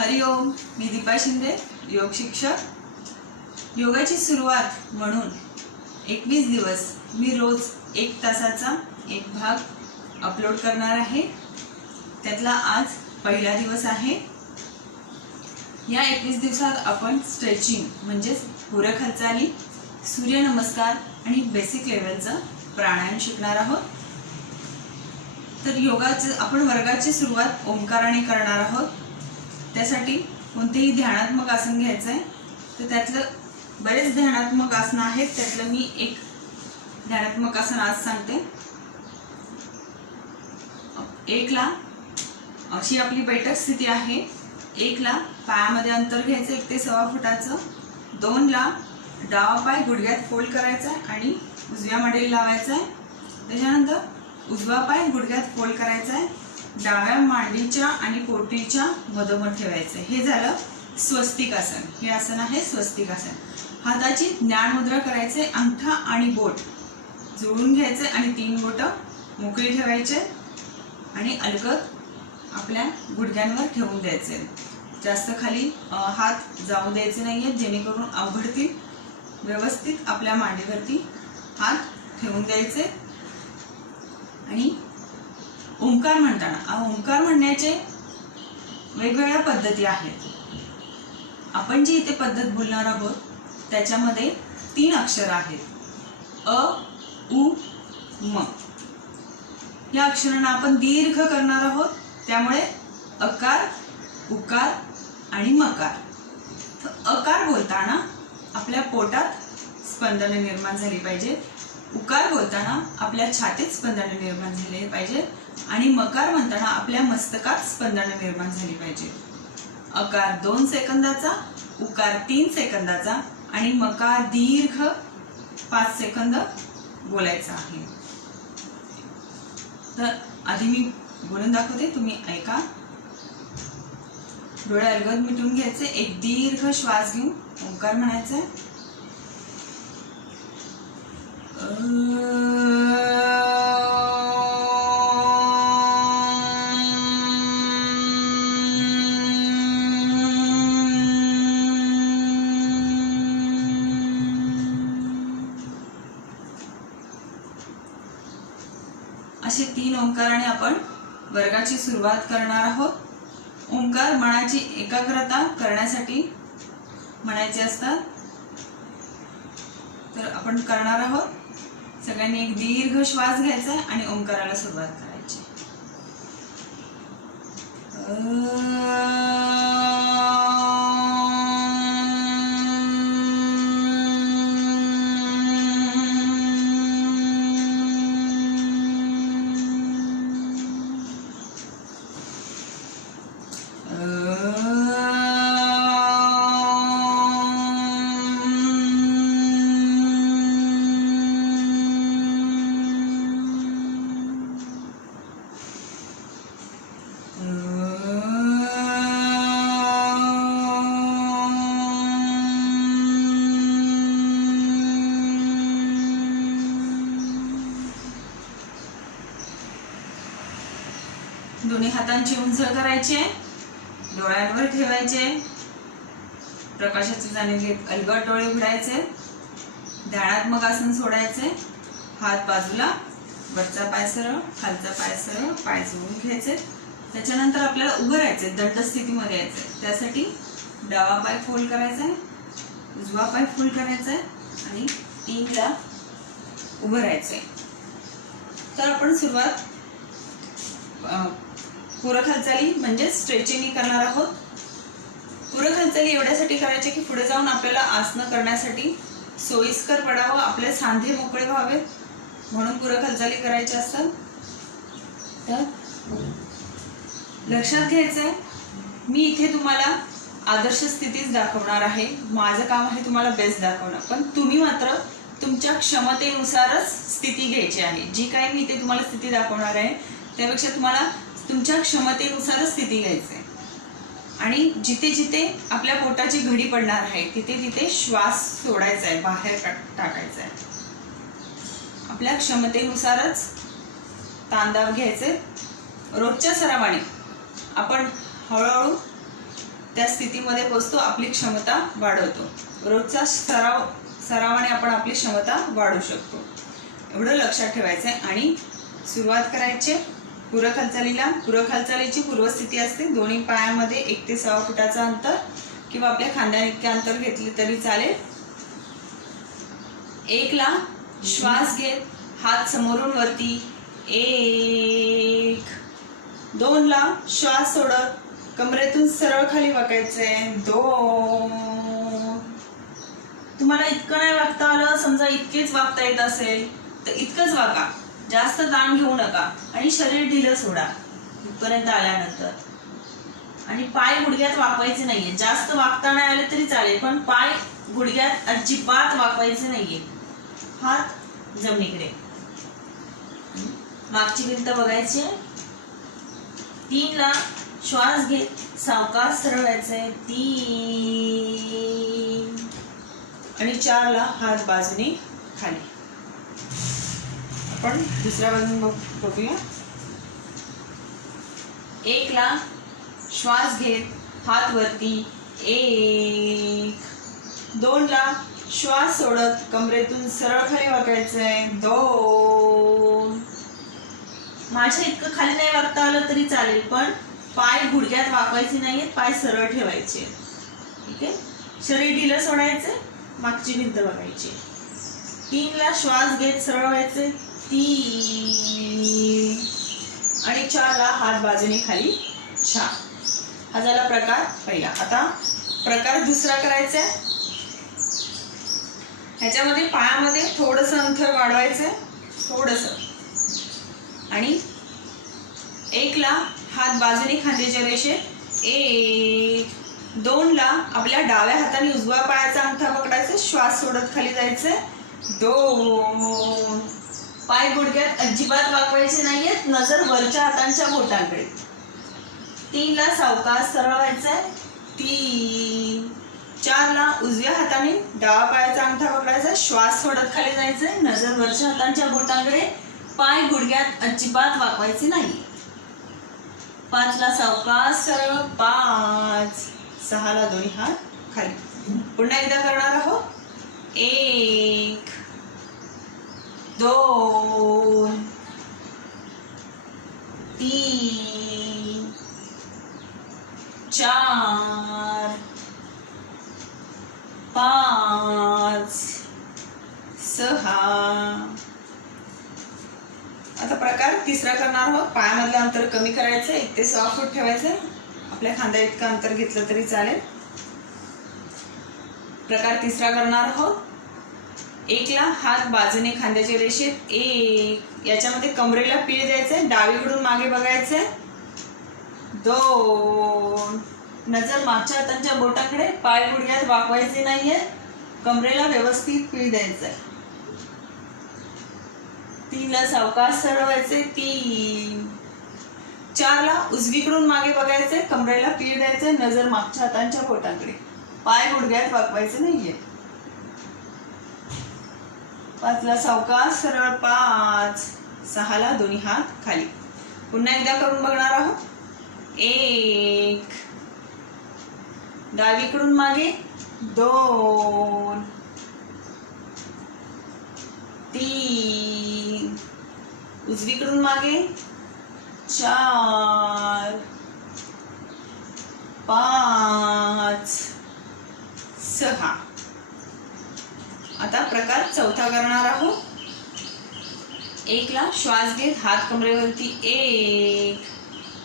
हरिओम, मी दीपा शिंदे, योग शिक्षक। योगाची सुरुवात म्हणून 21 दिवस मी रोज 1 तासाचा एक भाग अपलोड करणार आहे। त्यातला आज पहिला दिवस आहे। या 21 दिवसात आपण स्ट्रेचिंग म्हणजे पूरक हालचाली, सूर्यनमस्कार आणि बेसिक लेवलचा प्राणायाम शिकणार आहोत। तर योगाचे आपण वर्गाची सुरुवात ओंकाराने करणार आहोत। त्यासाठी कोणतेही ध्यानात्मक आसन घ्यायचं आहे। तर त्यातलं बरेच ध्यानात्मक आसन आहेत, त्यातलं मी एक ध्यानात्मक आसन आज सांगते। 1 ला अशी आपली बैठक स्थिती आहे। 1 ला पायामध्ये अंतर घ्यायचं 1 ते 1.25 फुटाचं। 2 ला डावा पाय गुडघ्यात फोल्ड करायचा आणि उजव्या मांडीला लावायचा आहे। त्याच्यानंतर उजवा पाय गुडघ्यात फोल्ड करायचा आहे, डाव्या मांडीच्या आणि पोटीच्या मधोमध ठेवायचं। हे झालं स्वस्तिक आसन। हे आसन आहे स्वस्तिक आसन। हाताची ज्ञान मुद्रा करायचे, अंगठा आणि बोट जोडून घ्यायचे आणि 3 बोट मोकळी ठेवायचे आणि अलगद आपल्या गुडघ्यांवर ठेवून द्यायचे। जास्त खाली हात जाऊ द्यायचे नाहीये, जेणेकरून अवघडतील। व्यवस्थित आपल्या मांडीवरती हात ठेवून द्यायचे आणि ओंकार म्हणताना ओंकार म्हणण्याचे वेगवेगळ्या पद्धती आहेत। आपण जी इथे पद्धत बोलणार आहोत त्याच्यामध्ये 3 अक्षर आहेत, अ, उ, म। या अक्षरांना आपण दीर्घ करणार आहोत, त्यामुळे अकार, उकार आणि मकार। तर अकार बोलताना आपल्या पोटात स्पंदन निर्माण झाली पाहिजे, उकार बोलताना आपल्या छातीत स्पंदन निर्माण झाले पाहिजे आणि मकार म्हणताना आपल्या मस्तकात स्पंदन निर्माण झाली पाहिजे। अकार 2 सेकंदाचा, उकार 3 सेकंदाचा आणि मकार दीर्घ 5 सेकंद बोलायचा आहे। तर आधी मी बोलून दाखवते, तुम्ही ऐका। डोळे अलगद मिटून घ्यायचे, एक दीर्घ श्वास घेऊन ओंकार म्हणायचा आहे। असे 3 ओंकाराने आपण वर्गाची सुरुवात करणार आहोत। ओंकार मनाची एकाग्रता करण्यासाठी म्हणायचे असतात। तर आपण करणार आहोत। सगळ्यांनी एक दीर्घ श्वास घ्यायचा आणि ओंकाराला सुरुवात करायची। दोन्ही हातांची उंचळ करायची आहे, डोळ्यांवर ठेवायचे, प्रकाशाची जाणीव घेत अलगद डोळे उघडायचे, ध्यानात्मक आसन सोडायचे, हात बाजूला, वरचा पाय सरळ, खालचा पाय सरळ, पाय जोडून घ्यायचे। त्याच्यानंतर आपल्याला उभं राहायचे, दंड स्थितीमध्ये यायचे। त्यासाठी डावा पाय फोल्ड करायचा आहे, उजवा पाय फोल्ड करायचा आहे आणि 3 ला उभं राहायचे। तर आपण सुरुवात पूरक हालचाली म्हणजे स्ट्रेचिंग करणार आहोत। पूरक हालचाली एवढ्यासाठी करायचे की पुढे जाऊन आपल्याला आसनं करण्यासाठी सोयीस्कर पडावं, आपले सांधे मोकळे व्हावेत, म्हणून पूरक हालचाली करायच्या असतात। तर लक्षात घ्यायचंय, मी इथे तुम्हाला आदर्श स्थितीच दाखवणार आहे। माझं काम आहे तुम्हाला बेस्ट दाखवणं, पण तुम्ही मात्र तुमच्या क्षमतेनुसारच स्थिती घ्यायची आहे। जी काही मी इथे तुम्हाला स्थिती दाखवणार आहे त्यापेक्षा तुम्हाला तुमच्या क्षमतेनुसारच स्थिती घ्यायची आहे। आणि जिथे जिथे आपल्या पोटाची घडी पडणार आहे तिथे तिथे श्वास सोडायचा आहे, बाहेर टाकायचा आहे। आपल्या क्षमतेनुसारच ताणदाब घ्यायचे। रोजच्या सरावाने आपण हळूहळू त्या स्थितीमध्ये पोहोचतो, आपली क्षमता वाढवतो. रोजचा सरावाने आपण आपली क्षमता वाढवू शकतो. एवढं लक्षात ठेवायचं आहे. आणि सुरुवात करायची पूरक हालचालीला. पूरक हालचालीची पूर्वस्थिती असते दोन्ही पायामध्ये 1 ते 6 फुटाचं अंतर किंवा आपल्या खांद्या इतके अंतर घेतले तरी चालेल. 1 ला श्वास घेत हात समोरून वरती 1. 2 ला श्वास सोडत कमरेतून सरळ खाली वाकायचंय 2. तुम्हाला इतकं नाही वागता आलं, समजा इतकेच वागता येत असेल तर इतकंच वाका, जास्त ताण घेऊ नका आणि शरीर ढिलं सोडा इथपर्यंत आल्यानंतर. आणि पाय गुडघ्यात वाकवायचे नाहीये. जास्त वाकता नाही आले तरी चालेल, पण पाय गुडघ्यात अजिबात वाकवायचे नाहीये. हात जमिनीकडे, मागची भिंत बघायची. 3 ला श्वास घेत सावकाश सरळ व्हायचंय 3. आणि 4 ला हात बाजूने खाली. आपण दुसऱ्या बाजूने बघूया. 1 ला श्वास घेत हात वरती 1. 2 ला श्वास सोडत कमरेतून सरळ खाली वाकायचंय 2. माझ्या इतकं खाली नाही वाकता आलं तरी चालेल, पण पाय गुडघ्यात वाकवायचे नाहीये, पाय सरळ ठेवायचे. ठीक आहे. शरीर ढिलं सोडायचे, मागची भिंत बघायची. 3 ला श्वास घेत सरळ व्हायचे 3. आणि 4 ला हात बाजूने खाली 4. हा झाला प्रकार पहिला. आता प्रकार दुसरा करायचा आहे. ह्याच्यामध्ये पायामध्ये थोडंसं अंतर वाढवायचंय, थोडंसं. आणि 1 ला हात बाजूने खांद्याच्या रेषेत 1. 2 ला आपल्या डाव्या हाताने उजव्या पायाचा अंगठा पकडायचा, श्वास सोडत खाली जायचंय 2. पाय गुडघ्यात अजिबात वाकवायचे नाहीयेत, नजर वरच्या हातांच्या बोटांकडे. 3 ला सावकाश सरळ व्हायचंय 3. 4 ला उजव्या हाताने डावा पायाचा अंगठा पकडायचा, श्वास सोडत खाली जायचंय, नजर वरच्या हातांच्या बोटांकडे. पाय गुडघ्यात अजिबात वाकवायचे नाही. 5 ला सावकाश सरळ 5. 6 ला दोन्ही हात खाली. पुन्हा एकदा करणार आहोत. 1 2 3 4 5 6. आता प्रकार तिसरा करणार आहोत. पायामधलं अंतर कमी करायचं, 1 ते 6 फूट ठेवायचं. आपल्या खांद्या इतकं अंतर घेतलं तरी चालेल. प्रकार तिसरा करणार आहोत. 1 ला हात बाजूने खांद्याच्या रेषेत 1. याच्यामध्ये कमरेला पीळ द्यायचंय, डावीकडून मागे बघायचंय 2. नजर मागच्या हातांच्या बोटाकडे, पाय गुडघ्यात वाकवायचे नाहीये, कमरेला व्यवस्थित पीळ द्यायचंय. 3 ला सावकाश सरळ व्हायचे 3. 4 ला उजवीकडून मागे बघायचे, कमरेला पीळ द्यायचे, नजर मागच्या हातांच्या बोटांकडे, पाय गुडघ्यात वाकवायचे नाहीये. 5 ला सावकाश सरळ 5. 6 ला दोन्ही हात खाली. पुन्हा एकदा करून बघणार आहोत. 1 डावीकडून मागे 2 3 उजवीकडून मागे 4 5 6. आता प्रकार चौथा करणार आहोत. 1 ला श्वास घेत हात कमरेवरती 1.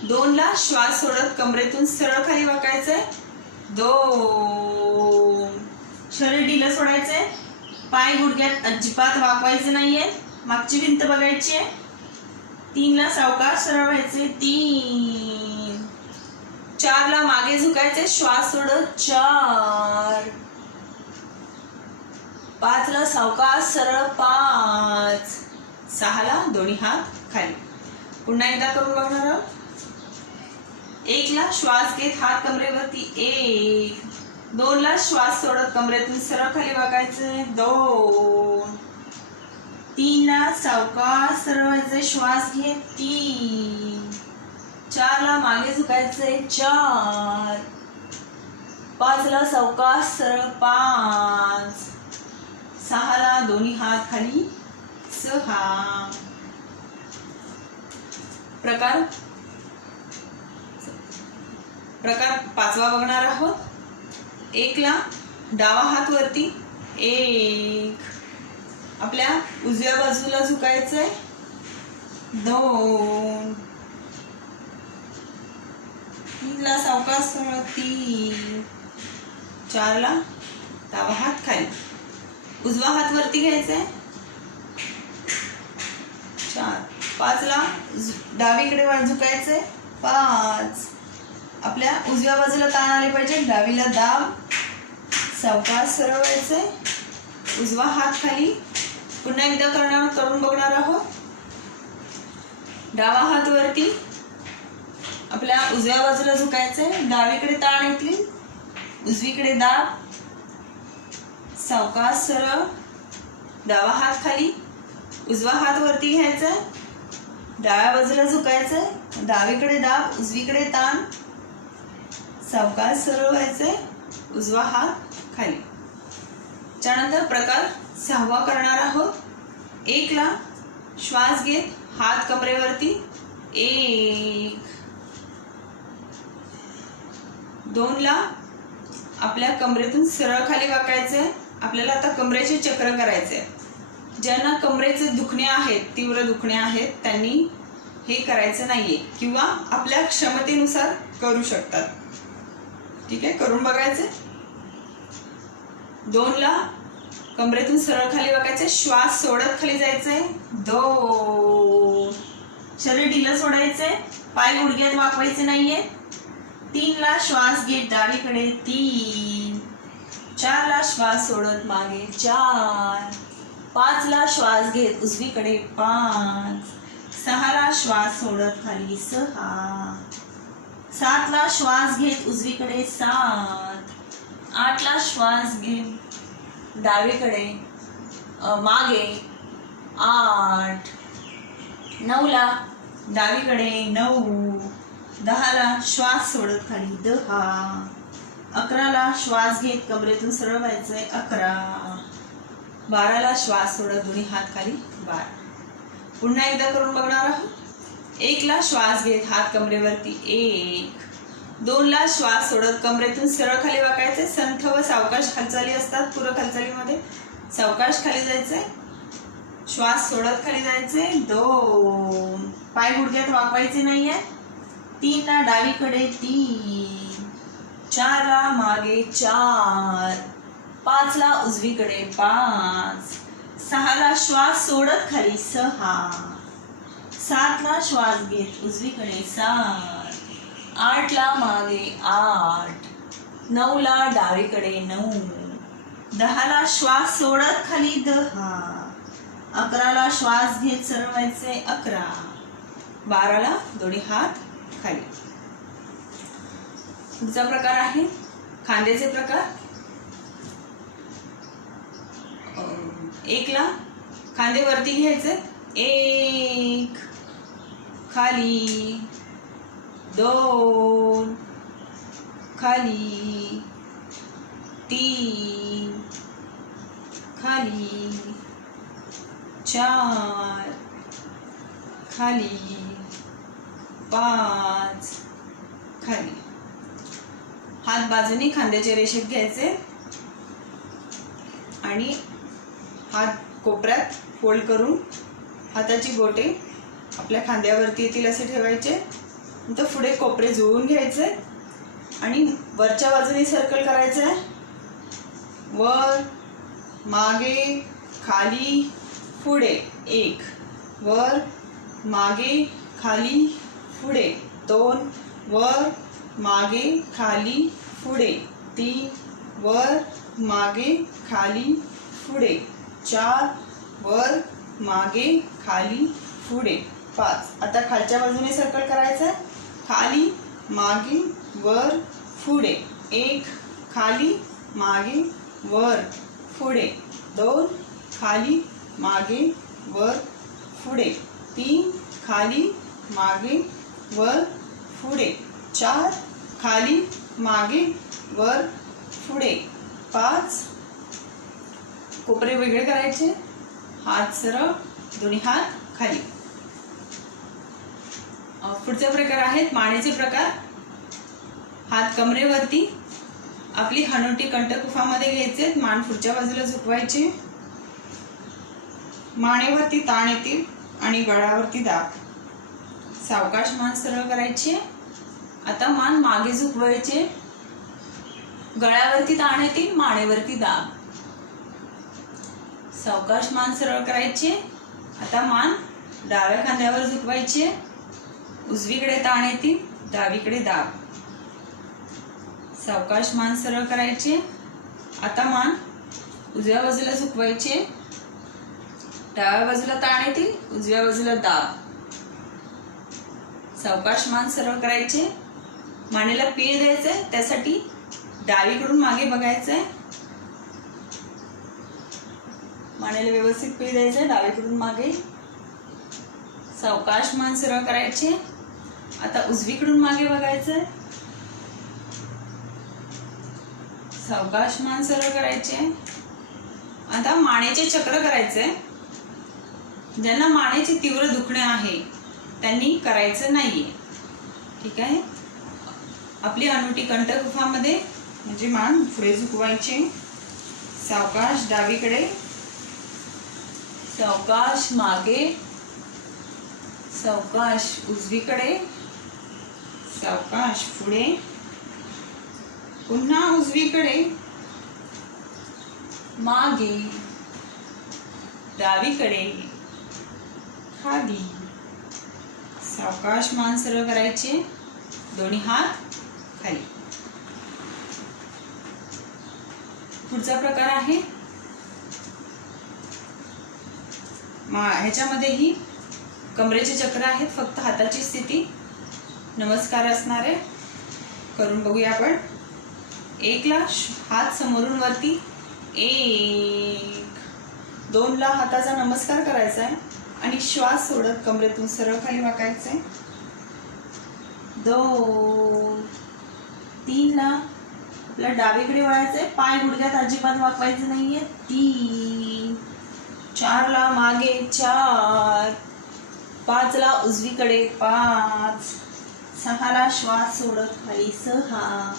2 ला श्वास सोडत कमरेतून सरळ खाली वाकायचंय 2. शरीर ढिलं सोडायचंय, पाय गुडघ्यात अजिबात वाकवायचे नाहीये, मागची भिंत बघायची आहे. 3 ला सावकाश सरळ व्हायचे 3. 4 ला मागे झुकायचे, श्वास सोडत 4. 5 ला सावकाश सरळ 5. 6 ला दोन्ही हात खाली. पुन्हा एकदा करून बघणार आहोत. 1 ला श्वास घेत हात कमरेवरती 1. 2 ला श्वास सोडत कमरेतून सरळ खाली वाकायचे 2. 3 ला सावकाश सरळ व्हायचे, श्वास घेत 3. 4 ला मागे झुकायचे 4. 5 ला सावकाश सरळ 5, 6 ला दोन्ही हात खाली 6. प्रकार पाचवा बघणार आहोत. 1 ला डावा हात वरती 1, आपल्या उजव्या बाजूला झुकायचंय 2, 3 ला सावकाश सरळ 3, 4 ला डावा हात खाली, उजवा हात वरती घ्यायचाय 4, 5 ला डावीकडे झुकायचंय 5, आपल्या उजव्या बाजूला ताण आले पाहिजे, डावीला दाब, सावकाश सरळ व्हायचंय, उजवा हात खाली. पुन्हा एकदा करून बघणार आहोत. डावा हात वरती, आपल्या उजव्या बाजूला झुकायचंय, डावीकडे ताण येतील, उजवीकडे दाब, सावकाश सरळ, डावा हात खाली, उजवा हात वरती घ्यायचाय, डाव्या बाजूला झुकायचंय, डावीकडे दाब, उजवीकडे ताण, सावकाश सरळ व्हायचंय, उजवा हात खाली. त्यानंतर प्रकार 6वा करणार आहोत. 1 ला श्वास घेत हात कमरेवरती 1, 2 ला आपल्या कमरेतून सरळ खाली वाकायचंय. आपल्याला आता कमरेचे चक्र करायचे. ज्यांना कमरेचे दुखणे आहेत, तीव्र दुखणे आहेत, त्यांनी हे करायचं नाहीये किंवा आपल्या क्षमतेनुसार करू शकतात. ठीक आहे, करून बघायचे. 2 ला कमरेतून सरळ खाली वाकायचे, श्वास सोडत खाली जायचंय 2, शरीर ढिलं सोडायचंय, पाय गुडघ्यात वाकवायचे नाहीये. 3 ला श्वास घेत डावीकडे 3, 4 ला श्वास सोडत मागे 4, 5 ला श्वास घेत उजवीकडे 5, 6 ला श्वास सोडत खाली 6, 7 ला श्वास घेत उजवीकडे 7, 8 ला श्वास घेत डावीकडे मागे 8, 9 ला डावीकडे 9, 10 ला श्वास सोडत खाली 10, 11 ला श्वास घेत कमरेतून सरळ व्हायचंय 11, 12 ला श्वास सोडत दोन्ही हात खाली 12. पुन्हा एकदा करून बघणार आहोत. 1 ला श्वास घेत हात कमरेवरती 1, 2 ला श्वास सोडत कमरेतून सरळ खाली वाकायचे. संथ व सावकाश हालचाली असतात. पूरक हालचालीमध्ये सावकाश खाली जायचंय, श्वास सोडत खाली जायचे 2, पाय गुडघ्यात वाकवायचे नाहीये. 3 ला डावीकडे 3, 4 ला मागे 4, 5 ला उजवीकडे 5, 6 ला श्वास सोडत खाली 6, 7 ला श्वास घेत उजवीकडे 7, 8 ला मागे 8, 9 ला डावीकडे 9, 10 ला श्वास सोडत खाली 10, 11 ला श्वास घेत सरळ व्हायचे 11, 12 ला दोन्ही हात खाली. पुढचा प्रकार आहे खांद्याचे प्रकार. 1 ला खांदे वरती घ्यायचे 1, खाली 2, खाली 3, खाली 4, खाली 5, खाली. हात बाजूनी खांद्याच्या रेषेत घ्यायचे आणि हात कोपऱ्यात फोल्ड करून हाताची बोटे आपल्या खांद्यावरती येतील असे ठेवायचे. नंतर पुढे कोपरे जुळवून घ्यायचे आणि वरच्या बाजूने सर्कल करायचं आहे. वर, मागे, खाली, पुढे 1, वर, मागे, खाली, पुढे 2, वर, मागे, खाली, पुढे 3, वर, मागे, खाली, पुढे 4, वर, मागे, खाली, पुढे 5. आता खालच्या बाजूने सर्कल करायचं आहे. खाली, मागे, वर, पुढे 1, खाली, मागे, वर, पुढे 2, खाली, मागे, वर, पुढे 3, खाली, मागे, वर, पुढे 4, खाली, मागे, वर, पुढे 5, कोपरे वेगळे करायचे, हात सरळ, दोन्ही हात खाली. पुढचा प्रकार आहेत मानेचे प्रकार. हात कमरेवरती, आपली हनुटी कंठकुफामध्ये घ्यायचे, मान पुढच्या बाजूला झुकवायचे, मानेवरती ताण येतील आणि गळ्यावरती दाब. सावकाश मान सरळ करायचे. आता मान मागे झुकवायचे, गळ्यावरती ताण येतील, मानेवरती दाब. सावकाश मान सरळ करायचे. आता मान डाव्या खांद्यावर झुकवायचे, उजवीकडे ताण येतील, डावीकडे दाब. सावकाश मान सरळ करायचे. आता मान उजव्या बाजूला झुकवायचे, डाव्या बाजूला ताण येतील, उजव्या बाजूला दाब. सावकाश मान सरळ करायचे. मानेला पीळ द्यायचंय, त्यासाठी डावीकडून मागे बघायचंय. मानेला व्यवस्थित पीळ द्यायचंय, डावीकडून मागे. सावकाश मान सरळ करायचे. आता उजवीकडून मागे बघायचंय. सावकाश मान सरळ करायचे. आता मानेचे चक्र करायचे. ज्यांना मानेचे तीव्र दुखणे आहे त्यांनी करायचं नाहीये. ठीक आहे. आपली हनुटी कंठकुफामध्ये म्हणजे मान पुढे झुकवायचे. सावकाश डावीकडे, सावकाश मागे, सावकाश उजवीकडे, सावकाश पुढे, पुन्हा उजवीकडे, मागे, डावीकडे, खाली. सावकाश मान सरळ करायचे, दोन्ही हात खाली. पुढचा प्रकार आहे ह्याच्यामध्येही कमरेचे चक्र आहेत, फक्त हाताची स्थिती नमस्कार असणार आहे. करून बघूया आपण. 1 ला हात समोरून वरती, 1, 2 ला हाताचा नमस्कार करायचा आहे आणि श्वास सोडत कमरेतून सरळ खाली वाकायचं आहे. 2, 3 ला आपल्या डावीकडे वळायचं आहे, पाय गुडघ्यात अजिबात वाकवायचं नाहीये. 3, 4 ला मागे, 4, 5 ला उजवीकडे, 5, 6 ला श्वास सोडत खाली, 6,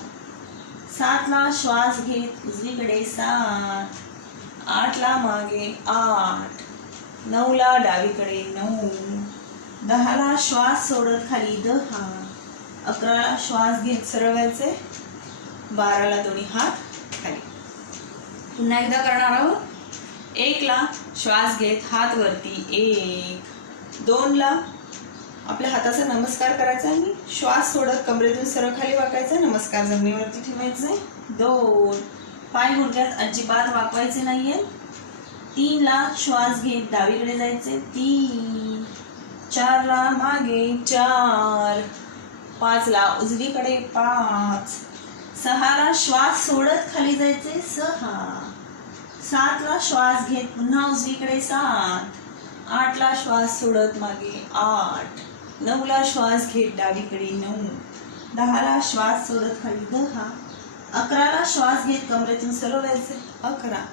7 ला श्वास घेत उजवीकडे, 7, 8 ला मागे, 8, 9 ला डावीकडे, 9, 10 ला श्वास सोडत खाली, 10, 11 ला श्वास घेत सरळ व्हायचे, 12 ला दोन्ही हात खाली. पुन्हा एकदा करणार आहोत. 1 ला श्वास घेत हात वरती, 1, 2 ला आपल्या हाताचा नमस्कार करायचा आहे, श्वास सोडत कमरेतून सरळ खाली वाकायचा, नमस्कार जमिनीवरती ठेवायचा आहे. 2, पाय गुडघ्यात अजिबात वाकवायचे नाहीये. 3 ला श्वास घेत डावीकडे जायचे, 3, 4 ला मागे, 4, 5 ला उजवीकडे, 5, 6 ला श्वास सोडत खाली जायचे, 6, 7 ला श्वास घेत पुन्हा उजवीकडे, 7, 8 ला श्वास सोडत मागे, 8, 9 ला श्वास घेत डावीकडे, 9, 10 ला श्वास सोडत खाली, 10, 11 ला श्वास घेत कमरेतून सरळ व्हायचे, 11,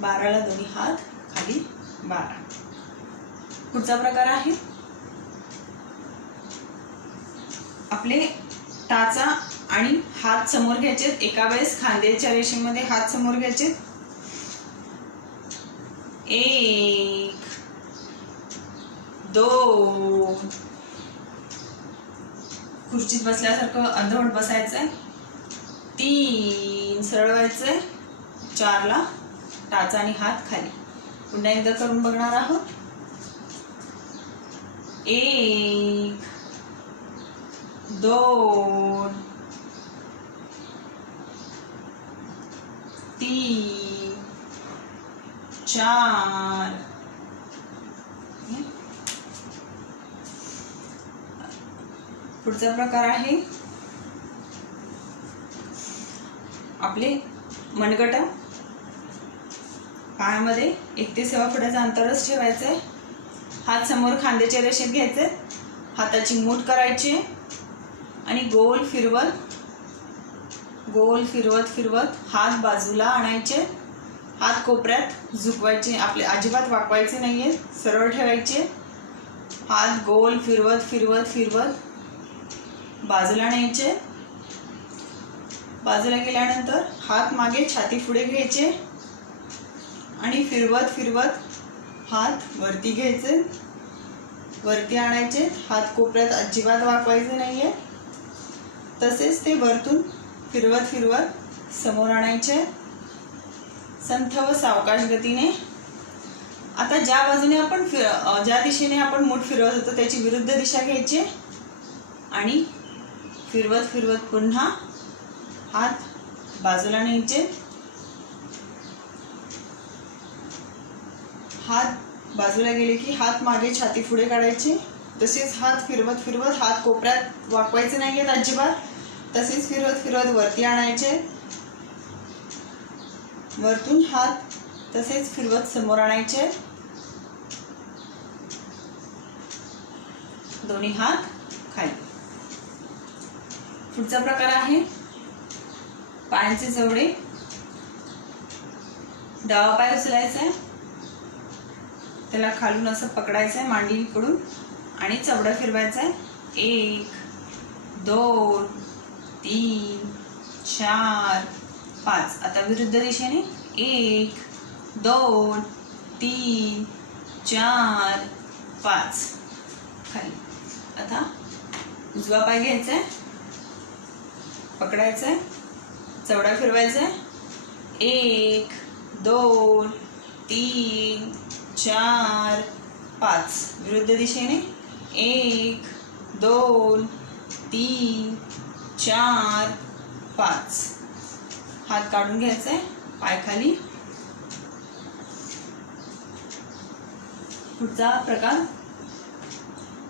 12 ला दोन्ही हात खाली, 12. पुढचा प्रकार आहे आपले टाचा आणि हात समोर घ्यायचे. एका वेळेस खांद्याच्या रेषेमध्ये हात समोर घ्यायचे. 1, 2, खुर्चीत बसल्यासारखं अर्धवट बसायचंय. 3 सरळ व्हायचंय. 4 ला टाचा आणि हात खाली. पुन्हा एकदा करून बघणार आहोत. 1, 2, 3, 4. पुढचा प्रकार आहे आपले मनगट. पायामध्ये 1 ते 6 फुटाचं अंतरच ठेवायचं आहे. हात समोर खांद्याच्या रेषेत घ्यायचे. हाताची मूठ करायची आणि गोल फिरवत गोल फिरवत फिरवत हात बाजूला आणायचे, हात कोपऱ्यात झुकवायचे, आपले अजिबात वाकवायचे नाहीये, सरळ ठेवायचे. हात गोल फिरवत फिरवत फिरवत बाजूला न्यायचे. बाजूला गेल्यानंतर हात मागे छाती पुढे घ्यायचे आणि फिरवत फिरवत हात वरती घ्यायचे, वरती आणायचे. हात कोपऱ्यात अजिबात वाकवायचे नाहीये. तसेच ते वरतून फिरवत फिरवत समोर आणायचे, संथ व सावकाश गतीने. आता ज्या बाजूने आपण ज्या दिशेने आपण मूठ फिरवत होतो त्याची विरुद्ध दिशा घ्यायची आणि फिरवत फिरवत पुन्हा हात बाजूला न्यायचे. हात बाजूला गेले की हात मागे छाती पुढे काढायचे. तसेच हात फिरवत फिरवत हात कोपऱ्यात वाकवायचे नाही आहेत अजिबात. तसेच फिरवत फिरवत वरती आणायचे, वरतून हात तसेच फिरवत समोर आणायचे. दोन्ही हात खाली. पुढचा प्रकार आहे पायांचे जवळे. डावा पाय उचलायचा आहे, त्याला खालून असं पकडायचं आहे मांडीकडून आणि चवडा फिरवायचा आहे. 1 2 3 4 5. आता विरुद्ध दिशेने 1 2 3 4 5 खाली. आता उजवा पाय घ्यायचा आहे, पकडायचा आहे, चवडा फिरवायचा आहे. 1 2 3 4 5. विरुद्ध दिशेने 1 2 3 4 5. हात काढून घ्यायचा आहे, पाय खाली. पुढचा प्रकार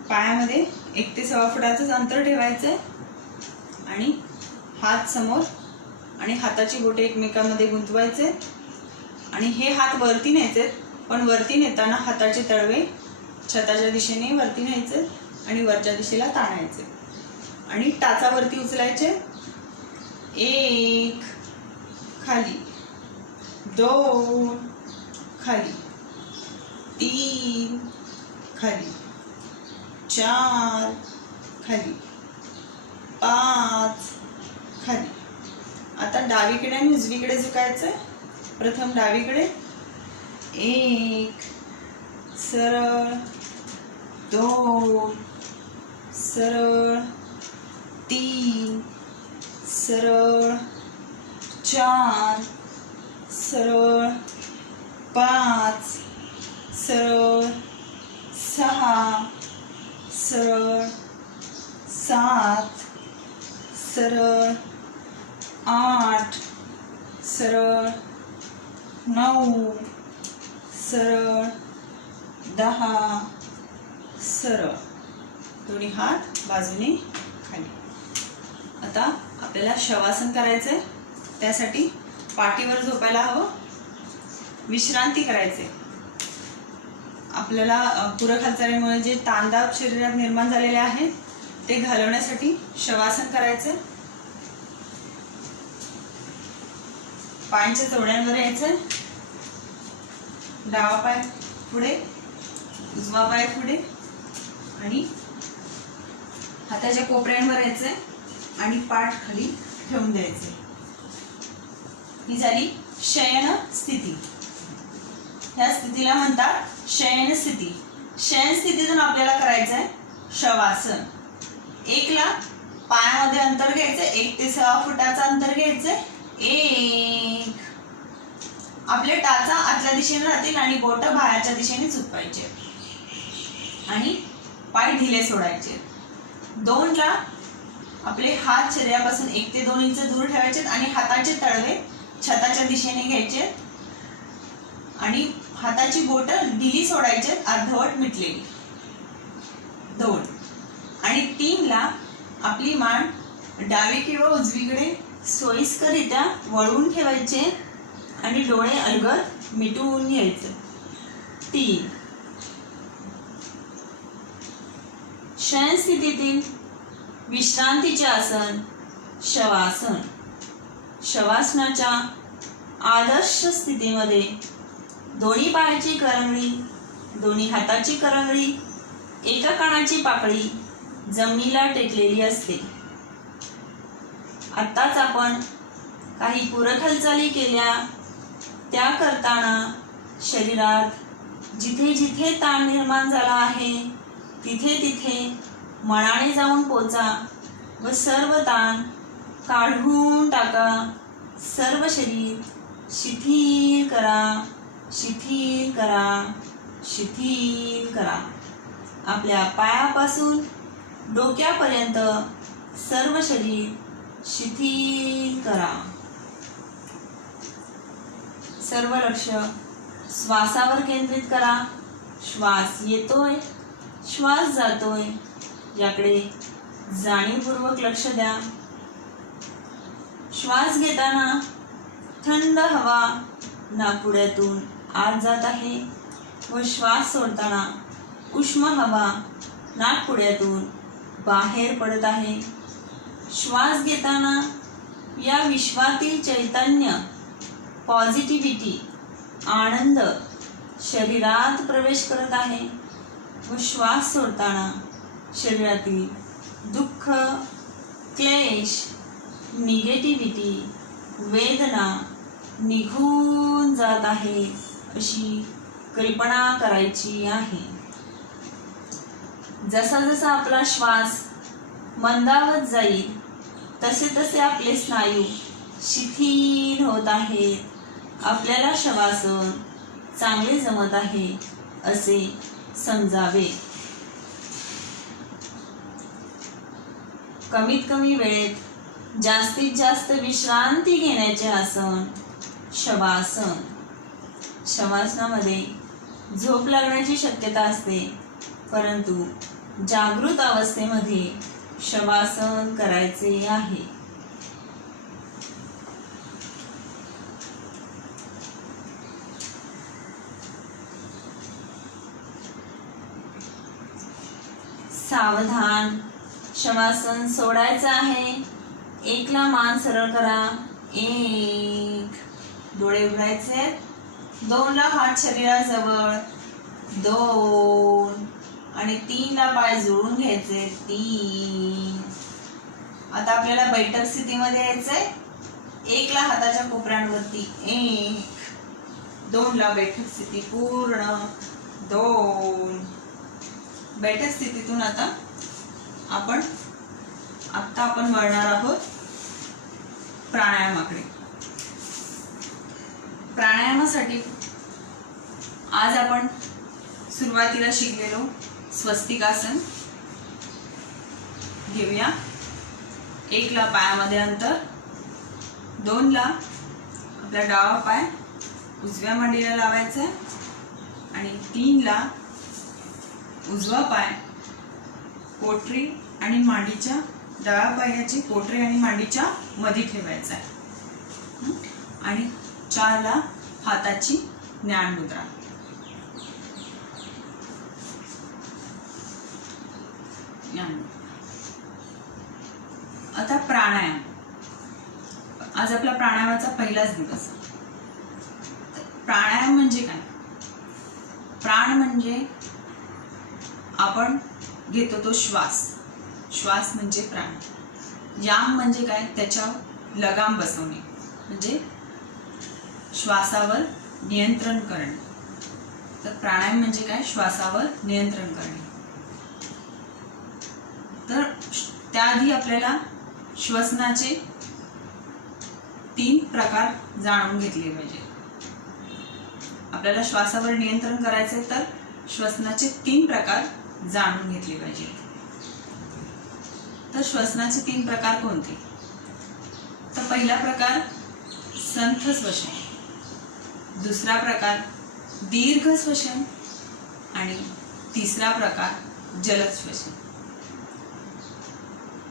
पायामध्ये 1 ते 1.25 फुटाचं अंतर ठेवायचं आहे आणि हात समोर आणि हाताची बोटे एकमेकांमध्ये गुंतवायचे आणि हे हात वरती न्यायचे. पण वरती नेताना हाताचे तळवे छताच्या दिशेने वरती न्यायचे आणि वरच्या दिशेला ताणायचे आणि टाचावरती उचलायचे. 1 खाली, 2 खाली, 3 खाली, 4 खाली, 5 खाली. आता डावीकडे आणि उजवीकडे झुकायचं. प्रथम डावीकडे 1 सरळ, 2 सरळ, 3 सरळ, 4 सरळ, 5 सरळ, 6 सरळ, 7 सरळ, 8 सरळ, 9 सरळ, 10 सरळ. दोन्ही हात बाजूने खाली. आता आपल्याला शवासन करायचं आहे. त्यासाठी पाठीवर झोपायला हवं, विश्रांती करायचे. आपल्याला पुरक हालचालीमुळे जे ताणदाब शरीरात निर्माण झालेले आहेत ते घालवण्यासाठी शवासन करायचे. पायांच्या चवड्यांवर यायचं. डावा पाय पुढे, उजवा पाय पुढे आणि हाताच्या कोपऱ्यांवर यायचंय आणि पाठ खाली ठेवून द्यायचे. ही झाली शयन स्थिती. या स्थितीला म्हणतात शयन स्थिती. शयन स्थितीतून आपल्याला करायचं आहे शवासन. 1 ला पायामध्ये अंतर घ्यायचं, 1 ते 6 फुटाचं अंतर घ्यायचंय. 1. आपले टाचा आतल्या दिशेने राहतील आणि बोट बाहेरच्या दिशेने झुकवायचे आणि पाय ढिले सोडायचे. 2 ला आपले हात शरीरापासून 1 ते 2 इंच दूर ठेवायचे आणि हाताचे तळवे छताच्या दिशेने घ्यायचे आणि हाताची बोट ढिली सोडायचे, अर्धवट मिटलेली. 2 आणि 3 ला आपली मान डावी किंवा उजवीकडे सोयीस्कररित्या वळवून ठेवायचे आणि डोळे अलगद मिटून घ्यायचे. 3. शयन स्थितीतील विश्रांतीचे आसन शवासन. शवासनाच्या आदर्श स्थितीमध्ये दोन्ही पायाची करंगळी, दोन्ही हाताची करंगळी, एका कानाची पाकळी जमिनीला टेकलेली असते. आत्ताच आपण काही पूरक हालचाली केल्या. त्या करताना शरीरात जिथे जिथे ताण निर्माण झाला आहे तिथे तिथे मनाने जाऊन पोचा व सर्व ताण काढून टाका. सर्व शरीर शिथिल करा, शिथिल करा, शिथिल करा. आपल्या पायापासून डोक्यापर्यंत सर्व शरीर शिथिल करा. सर्व लक्ष श्वासावर केंद्रित करा. श्वास येतोय, श्वास जातोय याकडे जाणीवपूर्वक लक्ष द्या. श्वास घेताना थंड हवा नाकपुड्यातून आत जात आहे व श्वास सोडताना उष्ण हवा नाकपुड्यातून बाहेर पडत आहे. श्वास घेताना या विश्वातील चैतन्य, पॉझिटिव्हिटी, आनंद शरीरात प्रवेश करत आहे व श्वास सोडताना शरीरातील दुःख, क्लेश, निगेटिव्हिटी, वेदना निघून जात आहे अशी कल्पना करायची आहे. जसा जसा आपला श्वास मंदावत जाईल तसे तसे आपले स्नायू शिथिल होत आहेत. आपल्याला शवासन चांगले जमत आहे असे समजावे. कमीत कमी वेळेत जास्तीत जास्त विश्रांती घेण्याचे आसन शवासन. शवासनामध्ये झोप लागण्याची शक्यता असते, परंतु जागृत अवस्थेमध्ये शवासन करायचे आहे. सावधान. शवासन सोडायचं आहे. एकला मान सरळ करा. एक, डोळे उघडायचे. दोनला हात शरीराजवळ. दोन आणि तीनला पाय जुळून घ्यायचे. तीन. आता आपल्याला बैठक स्थितीमध्ये यायचंय. एकला हाताच्या कोपऱ्यांवरती. एक, दोनला बैठक स्थिती पूर्ण. दोन. बैठक स्थितीतून आता आपण वळणार आहोत प्राणायामाकडे. प्राणायामासाठी आज आपण सुरुवातीला शिकलेलो स्वस्तिकासन घेऊया. एकला पायामध्ये अंतर. दोनला आपला डावा पाय उजव्या मांडीला लावायचा आहे आणि तीनला उजवा पाय पोटरी आणि मांडीच्या, डाव्या पायाची पोटरी आणि मांडीच्या मध्ये ठेवायचा आहे. आणि चारला हाताची ज्ञान मुद्रा. आता प्राणायाम. आज आपला प्राणायामाचा पहिलाच दिवस. प्राणायाम म्हणजे काय? प्राण म्हणजे आपण घेतो तो श्वास. श्वास म्हणजे प्राण. याम म्हणजे काय? त्याच्यावर लगाम बसवणे, म्हणजे श्वासावर नियंत्रण करणे. तर प्राणायाम म्हणजे काय? श्वासावर नियंत्रण करणे. तर त्याआधी आपल्याला श्वसनाचे 3 प्रकार जाणून घेतले पाहिजे. आपल्याला श्वासावर नियंत्रण करायचे तर श्वसनाचे 3 प्रकार जाणून घेतले पाहिजे. तर श्वसनाचे 3 प्रकार कोणते? तर पहिला प्रकार संथ श्वसन, दुसरा प्रकार दीर्घ श्वसन आणि तिसरा प्रकार जलद श्वसन.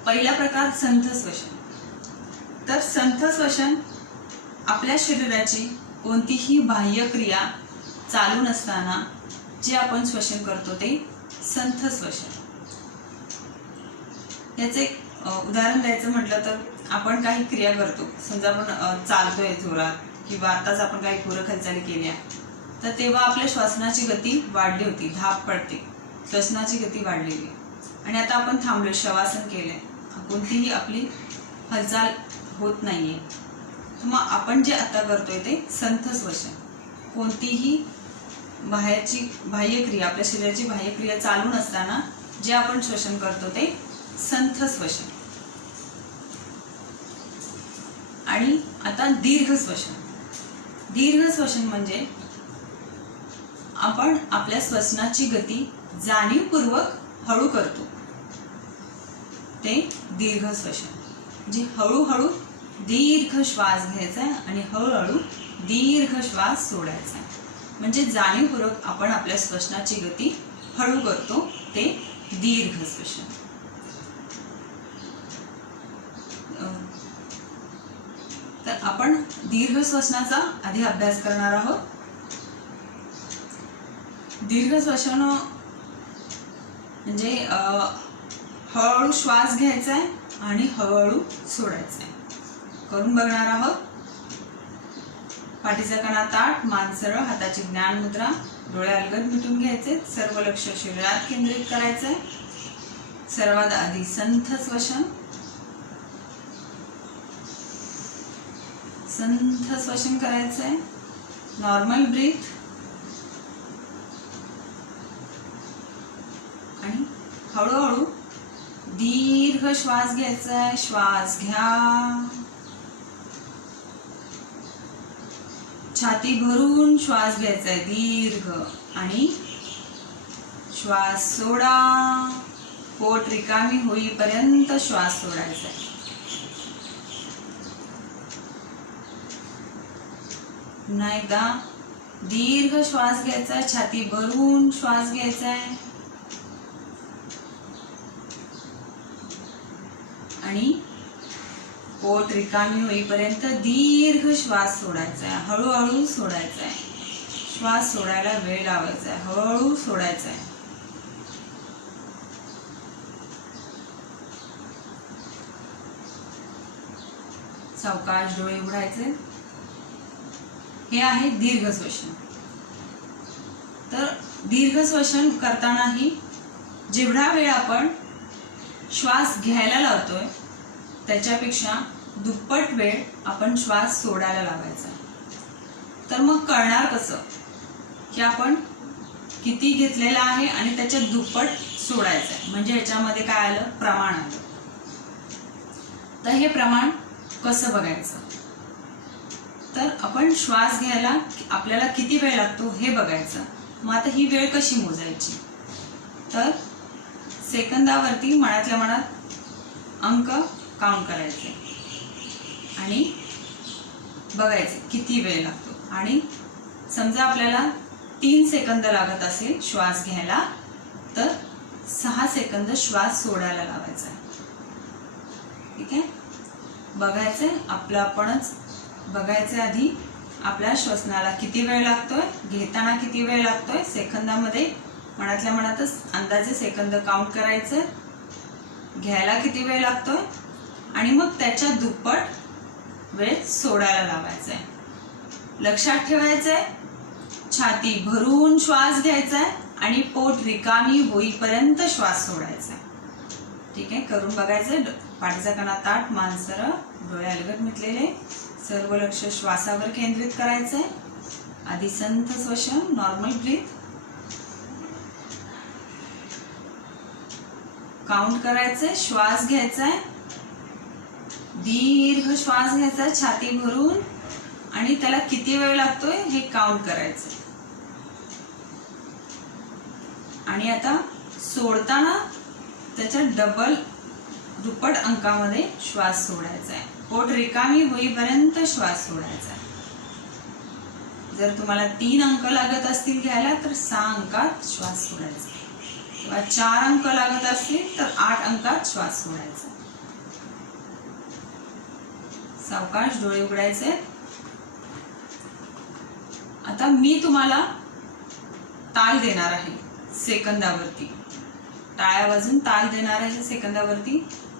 पहिला प्रकार संथ श्वसन. तर संथ श्वसन आपल्या शरीराची कोणतीही बाह्य क्रिया चालू नसताना जे आपण श्वसन करतो ते संथ श्वसन. याचे एक उदाहरण द्यायचं म्हटलं तर आपण काही क्रिया करतो, समजा आपण चालतोय जोरात किंवा आताच आपण काही पूरक हालचाली केल्या, तर तेव्हा आपल्या श्वसनाची गती वाढली होती, धाप पडते, श्वसनाची गती वाढलेली. आणि आता आपण थांबलो, शवासन केलंय, कोणतीही आपली हालचाल होत नाहीये. मग आपण जे आता करतोय ते संथ श्वसन. कोणतीही बाह्यक्रिया, आपल्या शरीराची बाह्यक्रिया चालू नसताना जे आपण श्वसन करतो ते संथ श्वसन. आणि आता दीर्घ श्वसन. दीर्घ श्वसन म्हणजे आपण आपल्या श्वसनाची गती जाणीवपूर्वक हळू करतो, ते दीर्घ श्वसन. म्हणजे हळूहळू दीर्घ श्वास घ्यायचा आणि हळूहळू दीर्घ श्वास सोडायचा. म्हणजे जाणीवपूर्वक आपण आपल्या श्वसनाची गती हळू करतो, ते दीर्घ श्वसन. तर आपण दीर्घ श्वसनाचा आधी अभ्यास करणार आहोत. दीर्घ श्वसन म्हणजे हळूहळू श्वास घ्यायचा आहे आणि हळूहळू सोडायचा आहे. करून बघणार आहोत. पाठीचा कणा ताठ, मान सरळ, हाताची ज्ञान मुद्रा, डोळे अलगद मिटून घ्यायचे, सर्व लक्ष शरीरात केंद्रित करायचंय. सर्वात आधी संथ श्वसन. संथ श्वसन करायचंय. Normal breath. आणि हळूहळू दीर्घ श्वास घ्यायचा आहे. श्वास घ्या, छाती भरून श्वास घ्यायचा आहे दीर्घ, आणि श्वास सोडा. पोट रिकामी होईपर्यंत श्वास सोडायचा आहे. पुन्हा एकदा दीर्घ श्वास घ्यायचा आहे, छाती भरून श्वास घ्यायचा आहे आणि पोट रिकामी होईपर्यंत दीर्घ श्वास सोडायचा आहे. हळूहळू सोडायचा आहे. श्वास सोडायला वेळ लावायचा आहे. हळूहळू सोडायचा आहे. सावकाश डोळे उघडायचे. हे आहे दीर्घ श्वसन. तर दीर्घ श्वसन करतानाही जेवढा वेळ आपण श्वास घ्यायला लावतोय त्याच्यापेक्षा दुप्पट वेळ आपण श्वास सोडायला लावायचा. तर मग कळणार कसं की आपण किती घेतलेला आहे आणि त्याच्या दुप्पट सोडायचं आहे. म्हणजे ह्याच्यामध्ये काय आलं, प्रमाण आलं. तर हे प्रमाण कसं बघायचं, तर आपण श्वास घ्यायला आपल्याला किती वेळ लागतो हे बघायचं. मग आता ही वेळ कशी मोजायची, तर सेकंदावरती मनातल्या मनात अंक काउंट करायचे आणि बघायचे किती वेळ लागतो. आणि समजा आपल्याला 3 सेकंद लागत असेल श्वास घ्यायला, तर 6 सेकंद श्वास सोडायला लावायचा आहे. ठीक आहे. बघायचंय आपलं आपणच बघायचं आधी आपल्या श्वसनाला किती वेळ लागतोय, घेताना किती वेळ लागतोय, सेकंदामध्ये मनातल्या मनातच अंदाजे सेकंद काउंट करायचं, घ्यायला किती वेळ लागतोय आणि मग त्याच्या दुप्पट वेळ सोडायला लावायचा आहे. लक्षात ठेवायचंय छाती भरून श्वास घ्यायचा आहे आणि पोट रिकामी होईपर्यंत श्वास सोडायचा आहे. ठीक आहे. करून बघायचंय. पाठीचा कणा ताठ, मान सरळ, डोळे अलगद मिटलेले, सर्व लक्ष श्वासावर केंद्रित करायचंय. आधी संथ श्वसन, नॉर्मल ब्रीथ. काउंट करायचंय. श्वास घ्यायचा आहे, दीर्घ श्वास घ्यायचा छाती भरून आणि त्याला किती वेळ लागतोय हे काउंट करायचं. आणि आता सोडताना त्याच्या डबल दुप्पट अंकामध्ये श्वास सोडायचा आहे. पोट रिकामी होईपर्यंत श्वास सोडायचा आहे. जर तुम्हाला 3 अंक लागत असतील घ्यायला तर 6 अंकात श्वास सोडायचा, किंवा 4 अंक लागत असतील तर 8 अंकात श्वास सोडायचा. सावकाश डोळे उघडायचे. आता मी तुम्हाला ताल देणार आहे सेकंदावरती, टाळ्या वाजून ताल देणार आहे सेकंदावरती.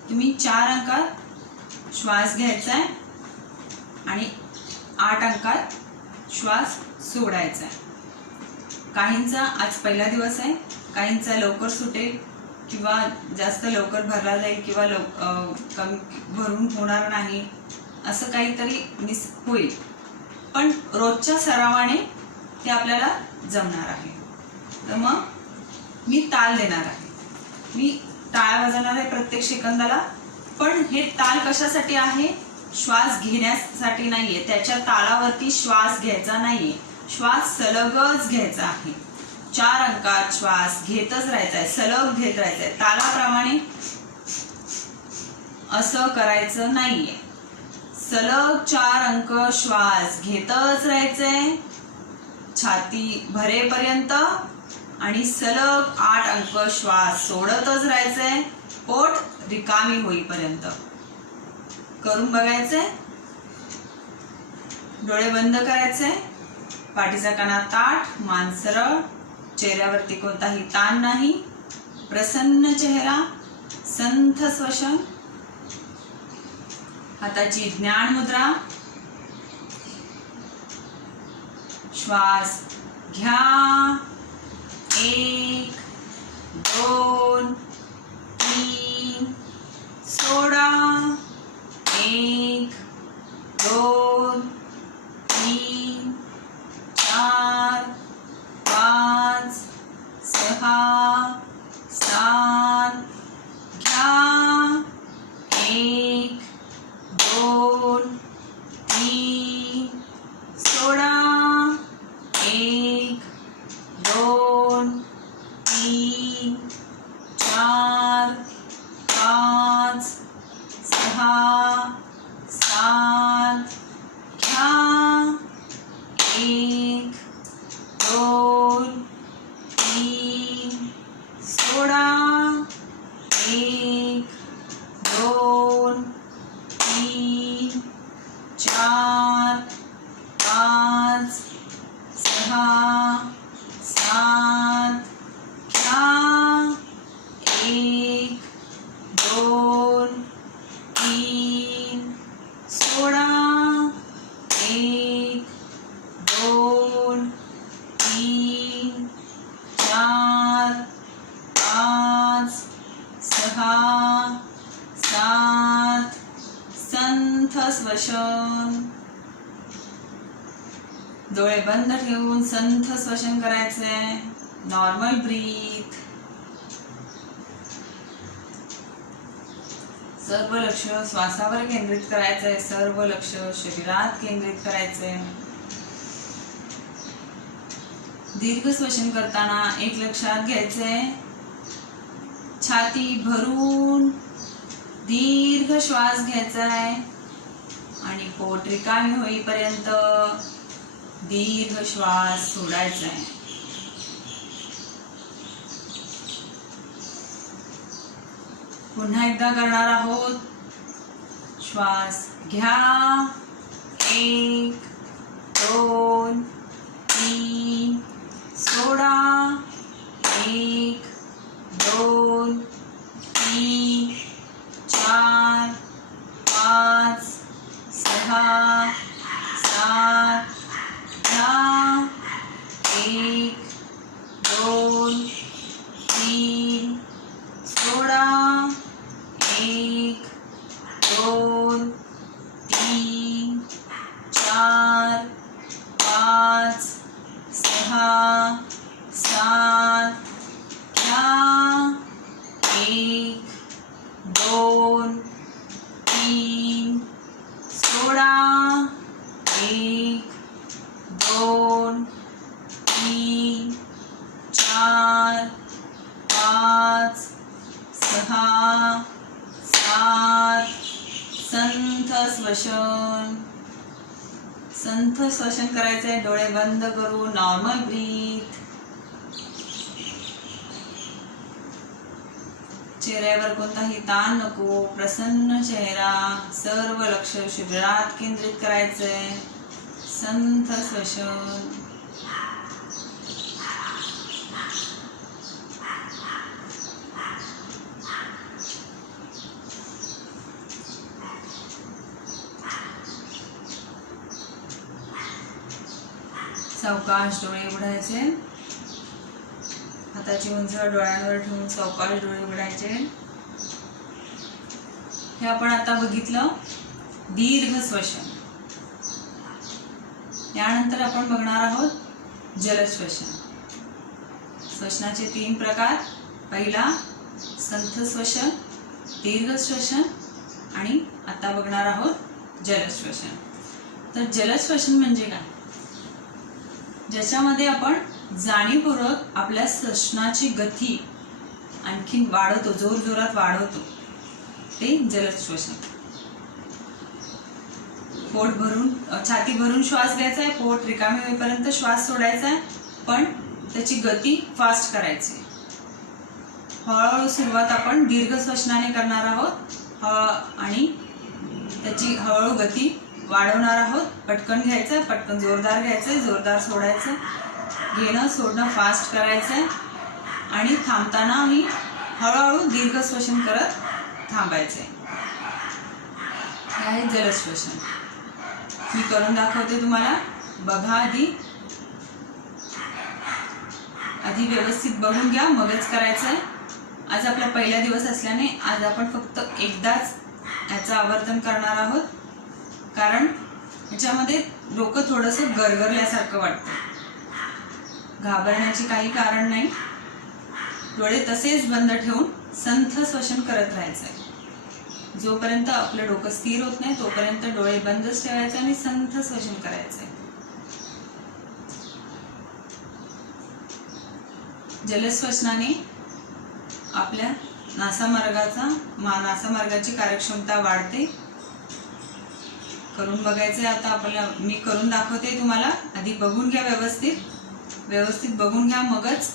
तुम्ही 4 अंकात श्वास घ्यायचा आहे आणि 8 अंकात श्वास सोडायचा आहे. काहींचा आज पहिला दिवस आहे, काहींचा लवकर सुटेल किंवा जास्त लवकर भरला जाईल किंवा कमी भरून होणार नाही, असं काहीतरी होईल. पण रोजच्या सरावाने ते आपल्याला जमणार आहे. तर मग मी ताल देणार आहे, मी टाळ्या वाजवणार आहे प्रत्येक सेकंदाला. पण हे ताल कशासाठी आहे? श्वास घेण्यासाठी नाहीये, त्याच्या तालावरती श्वास घ्यायचा नाहीये, श्वास सलगच घ्यायचा आहे. 4 अंकात श्वास घेतच राहायचा आहे, सलग घेत राहायचा आहे. तालाप्रमाणे असं करायचं नाहीये. सलग 4 अंक श्वास घेतच राहायचंय छाती भरेपर्यंत आणि सलग 8 अंक श्वास सोडतच राहायचंय पोट रिकामी होईपर्यंत. करून बघायचंय. डोळे बंद करायचे, पाठीचा कणा ताठ, मान सरळ, चेहऱ्यावरती कोणताही ताण नाही, प्रसन्न चेहरा, संथ श्वसन, हाताची ज्ञान मुद्रा. श्वास घ्या. 1 2 3 सोडा. 1 2 3 4 5 6 7 घ्या. 1 2 3 सोडा. 1 2 3 4 5 6 7 घ्या. 1 2 3 सोडा. 1 2 3 4 5 6 7 घ्या. 1 2 3 सोडा. 1 2 3 4 5 6 7 संथ श्वसन. डोळे बंद ठेवून संथ श्वसन करायचे. Normal breath. सर्व लक्ष श्वासावर केंद्रित करायचंय, सर्व लक्ष शरीरात केंद्रित करायचंय. दीर्घ श्वसन करताना एक लक्षात घ्यायचंय, छाती भरून दीर्घ श्वास घ्यायचा आहे आणि पोट रिकामी होईपर्यंत दीर्घ श्वास सोडायचा आहे. पुन्हा एकदा करणार आहोत. श्वास घ्या. 1 2 3 सोडा. 1 2 3 4 5 6 7 घ्या. 1 2 3 सोडा. 1 2 3 4 5 6 7 घ्या. 1 2 3 सोडा. 1 2 3 4 5 6 7 संथ श्वसन. संथ श्वसन करायचंय. डोळे बंद करू. Normal breath. चेहऱ्यावर कोणताही ताण नको, प्रसन्न चेहरा, सर्व लक्ष शरीरात केंद्रित करायचंय. संथ श्वसन. सावकाश डोळे उघडायचे. हाताची उंचवट डोळ्यांवर ठेवून सावकाश डोळे उघडायचे. हे आपण आता बघितलं दीर्घ श्वसन. यानंतर आपण बघणार आहोत जलश्वसन. श्वसनाचे 3 प्रकार. पहिला संथ श्वसन, दीर्घ श्वसन आणि आता बघणार आहोत जलश्वसन. तर जलश्वसन म्हणजे काय? ज्याच्यामध्ये आपण जाणीवपूर्वक आपल्या श्वसनाची गती आणखीन वाढवतो, जोरजोरात वाढवतो, ते जलश्वसन. पोट भरून, छाती भरून श्वास घ्यायचा आहे, पोट रिकामी होईपर्यंत श्वास सोडायचा आहे, पण त्याची गती फास्ट करायची. हळूहळू सुरुवात आपण दीर्घ श्वसनाने करणार आहोत आणि त्याची हळूहळू गती वाढवणार आहोत. पटकन घ्यायचं, पटकन जोरदार घ्यायचं, जोरदार सोडायचं, घेणं सोडणं फास्ट करायचं आहे आणि थांबतानाही हळूहळू दीर्घ श्वसन करत थांबायचं आहे. हे आहे जलश्वसन. मी करून दाखवते तुम्हाला. बघा आधी व्यवस्थित बघून घ्या, मगच करायचं आहे. आज आपला पहिला दिवस असल्याने आज आपण फक्त एकदाच याचं आवर्तन करणार आहोत, कारण याच्यामध्ये डोकं थोडंसं गरगरल्यासारखं वाटतं. घाबरण्याचे काही कारण नाही. डोळे तसेच बंद ठेवून संथ श्वसन करत राहायचं आहे. जोपर्यंत आपलं डोकं स्थिर होत नाही तोपर्यंत डोळे बंदच ठेवायचे आणि संथ श्वसन करायचं आहे. जलश्वसनाने आपल्या नासामार्गाची कार्यक्षमता वाढते. करून बघायचंय आता आपल्याला. मी करून दाखवते तुम्हाला. आधी बघून घ्या, व्यवस्थित बघून घ्या, मगच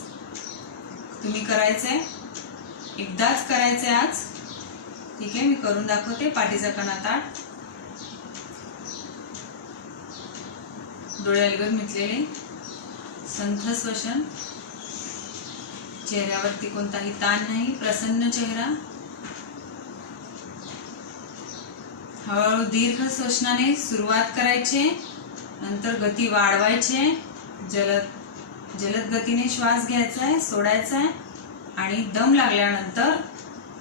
तुम्ही करायचंय. एकदाच करायचंय आज. ठीक आहे, मी करून दाखवते. पाठीचा कणा ताठ, डोळे अलगद मिटलेले, संथ श्वसन. चेहऱ्यावरती कोणताही ताण नाही, प्रसन्न चेहरा. हळूहळू दीर्घ श्वसनाने सुरुवात करायची, नंतर गती वाढवायची. जलद गतीने श्वास घ्यायचा आहे, सोडायचा आहे आणि दम लागल्यानंतर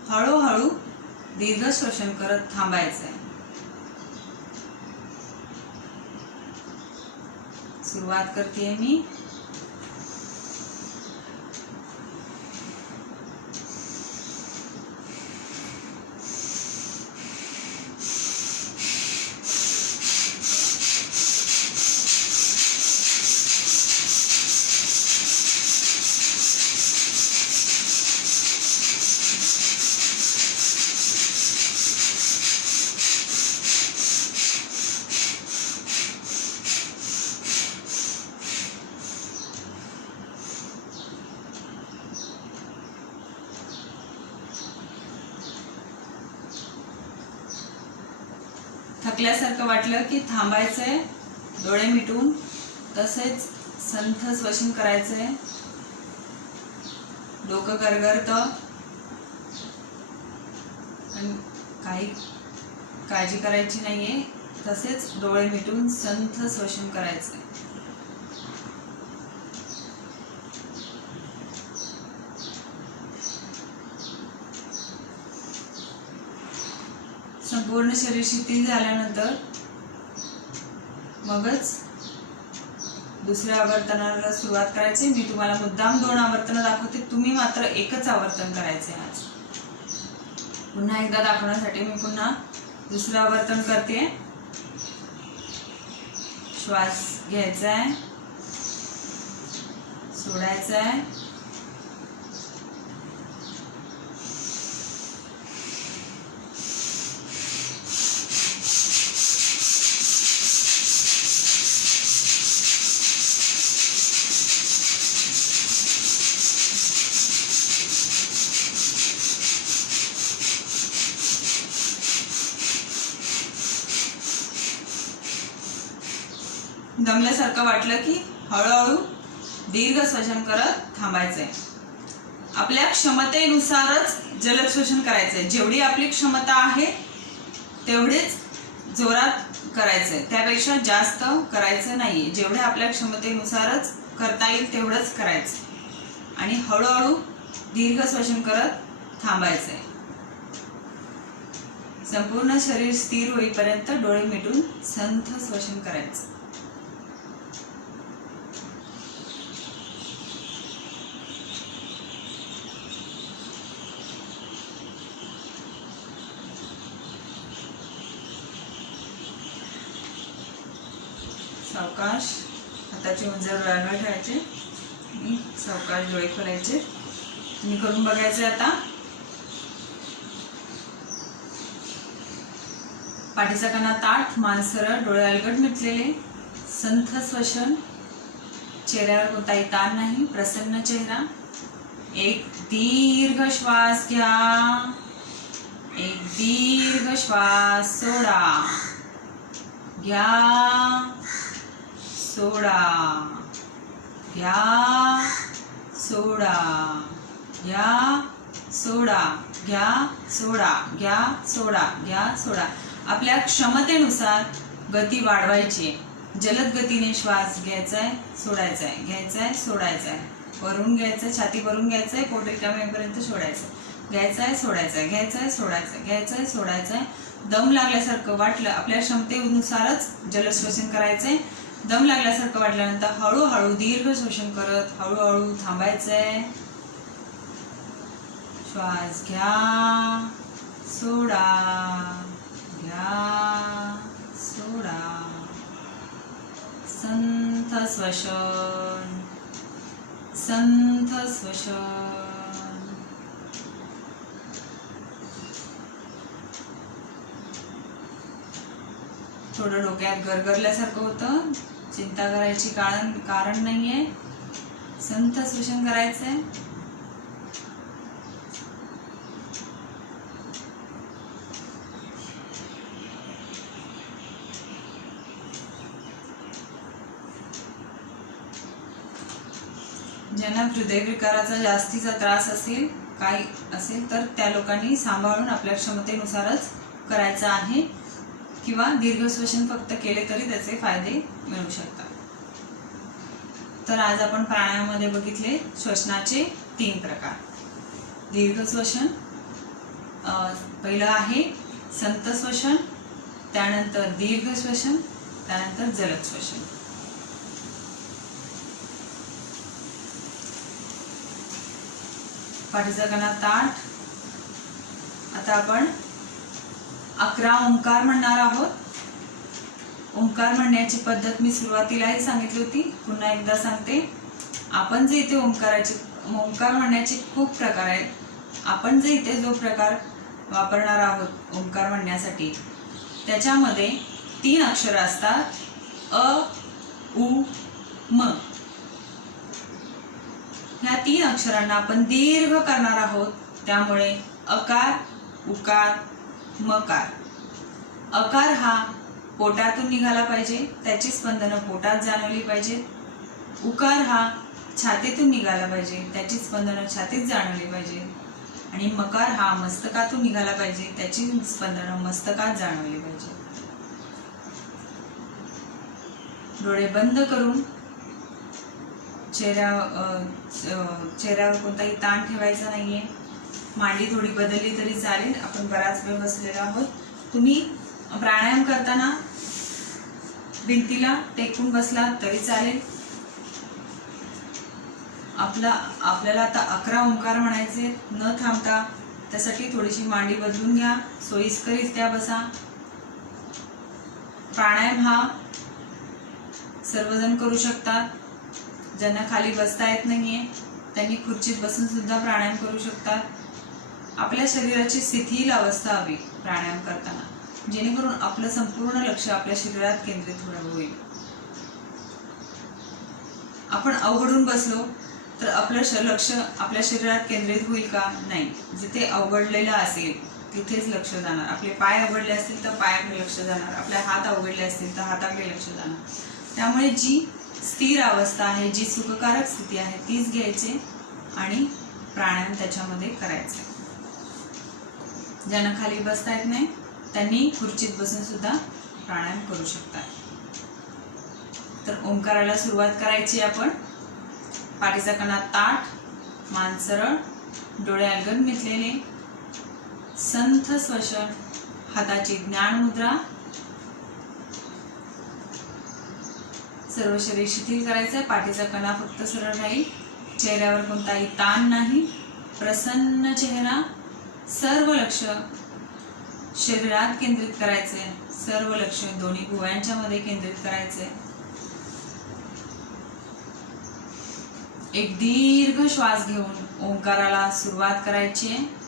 हळूहळू दीर्घ श्वसन करत थांबायचं आहे. सुरुवात करते मी. थकल्यासारखं वाटलं की थांबायचंय, डोळे मिटून तसेच संथ श्वसन करायचंय. डोकं गरगरतं, पण काही काळजी करायची नाहीये. तसेच डोळे मिटून संथ श्वसन करायचंय. संपूर्ण शरीर शिथिल झाल्यानंतर मगच दुसऱ्या आवर्तनाला सुरुवात करायची. मी तुम्हाला मुद्दाम 2 आवर्तन दाखवते, तुम्ही मात्र एकच आवर्तन करायचे आज. पुन्हा एकदा दाखवण्यासाठी मी पुन्हा दुसरं आवर्तन करते. श्वास घ्यायचा आहे, सोडायचा आहे. दमल्यासारखं वाटलं की हळूहळू दीर्घ श्वसन करत थांबायचंय. आपल्या क्षमतेनुसारच जलद श्वसन करायचंय. जेवढी आपली क्षमता आहे तेवढेच जोरात करायचंय, त्यापेक्षा जास्त करायचं नाहीये. जेवढे आपल्या क्षमतेनुसारच करता येईल तेवढंच करायचं आणि हळूहळू दीर्घ श्वसन करत थांबायचंय. संपूर्ण शरीर स्थिर होईपर्यंत डोळे मिटून संथ श्वसन करायचं. सावकाश हाताचे उंजर डोळ्यांवर ठेवायचे आणि सावकाश डोळे खोलायचे. तुम्ही करून बघायचे. आता पाठीचा कणा ताठ, मान सरळ, डोळे अलगद मिटलेले, संथ श्वसन. चेहऱ्यावर कोणताही ताण नाही, प्रसन्न चेहरा. एक दीर्घ श्वास घ्या, एक दीर्घ श्वास सोडा. घ्या, सोडा, घ्या, सोडा, घ्या, सोडा, घ्या, सोडा, घ्या, सोडा, घ्या, सोडा. आपल्या क्षमतेनुसार गती वाढवायची. जलद गतीने श्वास घ्यायचाय, सोडायचाय, घ्यायचाय, सोडायचाय. भरून घ्यायचं, छाती भरून घ्यायचंय, पोट रिकाम्या होईपर्यंत सोडायचं. घ्यायचाय, सोडायचाय, घ्यायचाय, सोडायचं, घ्यायचाय, सोडायचाय. दम लागल्यासारखं वाटलं, आपल्या क्षमतेनुसारच जलश्वसन करायचंय. दम लागल्यासारखं वाटल्यानंतर हळूहळू दीर्घ श्वसन करत हळूहळू थांबायचंय. श्वास घ्या, सोडा, घ्या, सोडा. संथ श्वसन, संथ श्वसन. थोडं डोक्यात गरगरल्यासारखं होतं, चिंता करायची कारण नाहीये. संथ श्वसन करायचंय. ज्यांना हृदयविकाराचा जास्तीचा त्रास असेल, काही असेल तर त्या लोकांनी सांभाळून आपल्या क्षमतेनुसारच करायचं आहे किंवा दीर्घ श्वसन फक्त केले तरी त्याचे फायदे मिळू शकतात. तर आज आपण प्राणायामामध्ये बघितले श्वसनाचे 3 प्रकार. दीर्घ श्वसन, पहिलं आहे संथ श्वसन, त्यानंतर दीर्घ श्वसन, त्यानंतर जलद श्वसन. पाठीचा कणा ताठ. आता आपण 11 ओंकार म्हणणार आहोत. ओंकार म्हणण्याची पद्धत मी सुरुवातीलाही सांगितली होती, पुन्हा एकदा सांगते. आपण जे इथे ओंकार म्हणण्याचे खूप प्रकार आहेत. आपण जे इथे जो प्रकार वापरणार आहोत ओंकार म्हणण्यासाठी, त्याच्यामध्ये 3 अक्षरं असतात. अ, उ, म. ह्या 3 अक्षरांना आपण दीर्घ करणार आहोत. त्यामुळे अकार, उकार, मकार. अकार हा पोटातून निघाला पाहिजे, त्याची स्पंदनं पोटात जाणवली पाहिजेत. उकार हा छातीतून निघाला पाहिजे, त्याची स्पंदनं छातीत जाणवली पाहिजे. आणि मकार हा मस्तकातून निघाला पाहिजे, त्याची स्पंदनं मस्तकात जाणवली पाहिजे. डोळे बंद करून चेहऱ्यावर कोणताही ताण ठेवायचा नाहीये. मांडी थोडी बदलली तरी चालेल, आपण बराच वेळ बसलेलो आहोत. तुम्ही प्राणायाम करताना भिंतीला टेकून बसलात तरी चालेल. आपल्याला आता 11 ओंकार म्हणायचे न थांबता, त्यासाठी थोडीशी मांडी बदलून घ्या, सोयीस्कररित्या बसा. प्राणायाम हा सर्वजण करू शकतात. ज्यांना खाली बसता येत नाहीये त्यांनी खुर्चीत बसून सुद्धा प्राणायाम करू शकतात. आपल्या शरीराची शिथिल अवस्था हवी प्राणायाम करताना, जेणेकरून आपलं संपूर्ण लक्ष आपल्या शरीरात केंद्रित होईल. आपण अवघडून बसलो तर आपलं लक्ष आपल्या शरीरात केंद्रित होईल का? नाही. जिथे अवघडलेलं असेल तिथेच लक्ष जाणार. आपले पाय अवघडले असतील तर पायाकडे लक्ष जाणार, आपले हात अवघडले असतील तर हाताकडे लक्ष जाणार. त्यामुळे जी स्थिर अवस्था आहे, जी सुखकारक स्थिती आहे तीच घ्यायची आणि प्राणायाम त्याच्यामध्ये करायचे. ज्यांना खाली बसता येत नाही त्यांनी खुर्चीत बसून सुद्धा प्राणायाम करू शकता. तर ओंकाराला सुरुवात करायची आपण. पाठीचा कणा ताठ, मान सरळ, डोळे अलगद मिटलेले, संथ श्वसन, हाताची ज्ञान मुद्रा. सर्व शरीर शिथिल करायचंय. पाठीचा कणा फक्त सरळ राहील. चेहऱ्यावर कोणताही ताण नाही. प्रसन्न चेहरा. सर्व लक्ष शरीरात केंद्रित करायचंय. सर्व लक्ष दोन्ही भुवयांच्या मध्ये केंद्रित करायचंय. एक दीर्घ श्वास घेऊन ओंकाराला सुरुवात करायची आहे.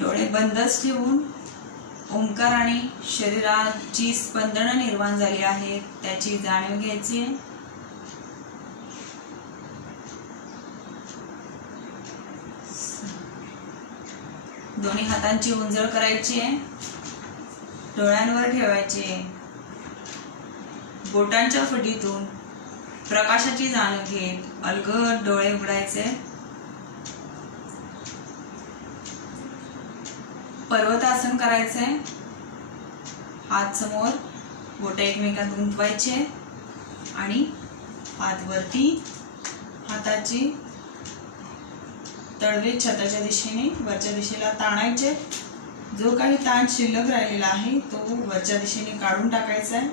डोळे बंदच ठेवून ओंकाराने शरीराची स्पंदनं निर्माण झाली आहेत त्याची जाणीव घ्यायची आहे. दोन्ही हातांची उंजळ करायची आहे. डोळ्यांवर ठेवायची आहे. बोटांच्या फटीतून प्रकाशाची जाणीव घेत अलगद डोळे उघडायचे. पर्वतासन करायचंय. हात समोर, बोटे एकमेकात गुंतवायचे आणि हात वरती. हाताची तळवे छताच्या दिशेने वरच्या दिशेला ताणायचे. जो काही ताण शिल्लक राहिलेला आहे तो वरच्या दिशेने काढून टाकायचा आहे.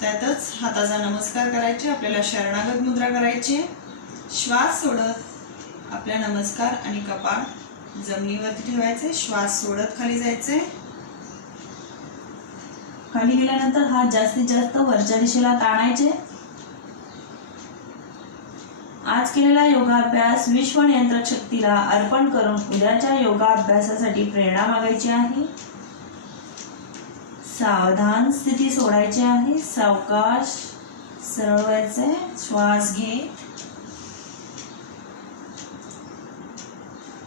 त्यातच हाताचा नमस्कार करायचे. आपल्याला शरणागत मुद्रा करायची आहे. श्वास सोडत आपल्या नमस्कार आणि कपाळ जमिनीवरती ठेवायचे. श्वास सोडत खाली जायचे. खाली गेल्यानंतर हात जास्तीत जास्त वरच्या दिशेला ताणायचे. आज केलेला योगाभ्यास विश्व नियंत्रक शक्तीला अर्पण करून उद्याच्या योगाभ्यासासाठी प्रेरणा मागायची आहे. सावधान स्थिती सोडायची आहे. सावकाश सरळ व्हायचंय. श्वास घे.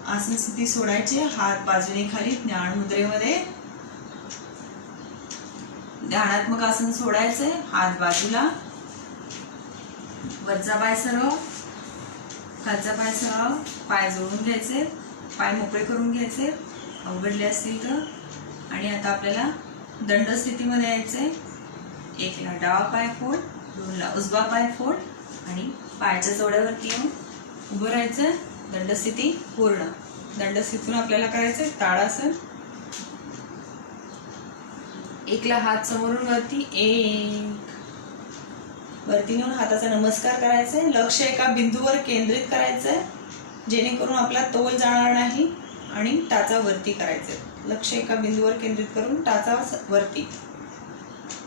आसन स्थिती सोडायची. हात बाजूने खाली ज्ञान मुद्रेमध्ये. ध्यानात्मक आसन सोडायचंय. हात बाजूला. वरचा पाय सरळ, खालचा पाय सरळ. पाय जोडून घ्यायचे. पाय मोकळे करून घ्यायचे अवघडले असतील तर. आणि आता आपल्याला दंड स्थितीमध्ये यायचंय. 1 ला डावा पाय फोल्ड, 2 ला उजवा पाय फोल्ड आणि पायाच्या जोड्यावरती येऊन उभं राहायचं. दंडस्थिती पूर्ण. दंडस्थितीतून आपल्याला करायचंय ताडासन. 1 ला हात समोरून वरती. 1 वरती नेऊन हाताचा नमस्कार करायचा आहे. लक्ष एका बिंदूवर केंद्रित करायचंय जेणेकरून आपला तोल जाणार नाही आणि टाचा वरती करायचे. लक्ष एका बिंदूवर केंद्रित करून टाचा वरती.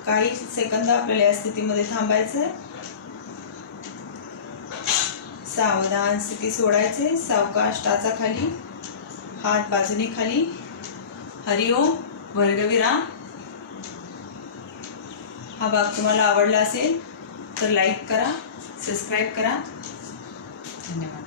काही सेकंद आपल्याला या स्थितीमध्ये थांबायचंय. सावधान स्थिती सोडायचे. सावकाश टाचा खाली, हात बाजूने खाली. हरिओम. वर्गविराम. हा भाग तुम्हाला आवडला असेल तर लाईक करा, सबस्क्राईब करा. धन्यवाद.